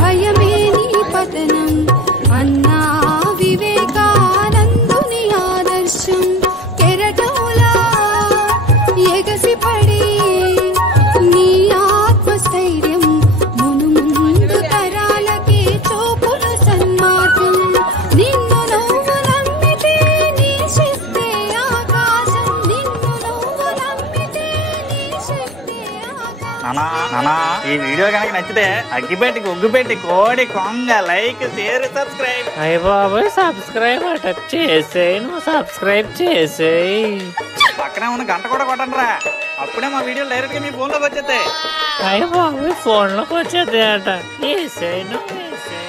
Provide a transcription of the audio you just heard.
భయమే నీ పతనం అన్నా వివేకానందుని ఆదర్శం కెరటంలా ఎగసిపడి నీ ఆత్మస్థైర్యం మును ముందు తరాలకే చూపును సన్మార్గం నిన్ను నువ్వు నమ్మితే నీ శక్తే ఆకాశం నిన్ను నువ్వు నమ్మితే నీ శక్తే ఆకాశం. నానా ఈ వీడియో కనుక నచ్చితే అగ్గిపెట్టి ఒగ్గుపెట్టి కోడి కొంగ లైక్ షేర్ సబ్స్క్రైబ్. అయ్య బాబాయ్ సబ్స్క్రైబ్ అట చేసేయి, నువ్వు సబ్స్క్రైబ్ చేసేయి. పక్కనే ఉన్న గంట కూడా కొట్టండి రా, అప్పుడే మా వీడియో డైరెక్ట్ గా మీ ఫోన్ లోకి వచ్చేస్తాయి. అయ్య బాబాయ్ ఫోన్లోకి వచ్చేది అట, వేసేయి నువ్వు వేసేయి.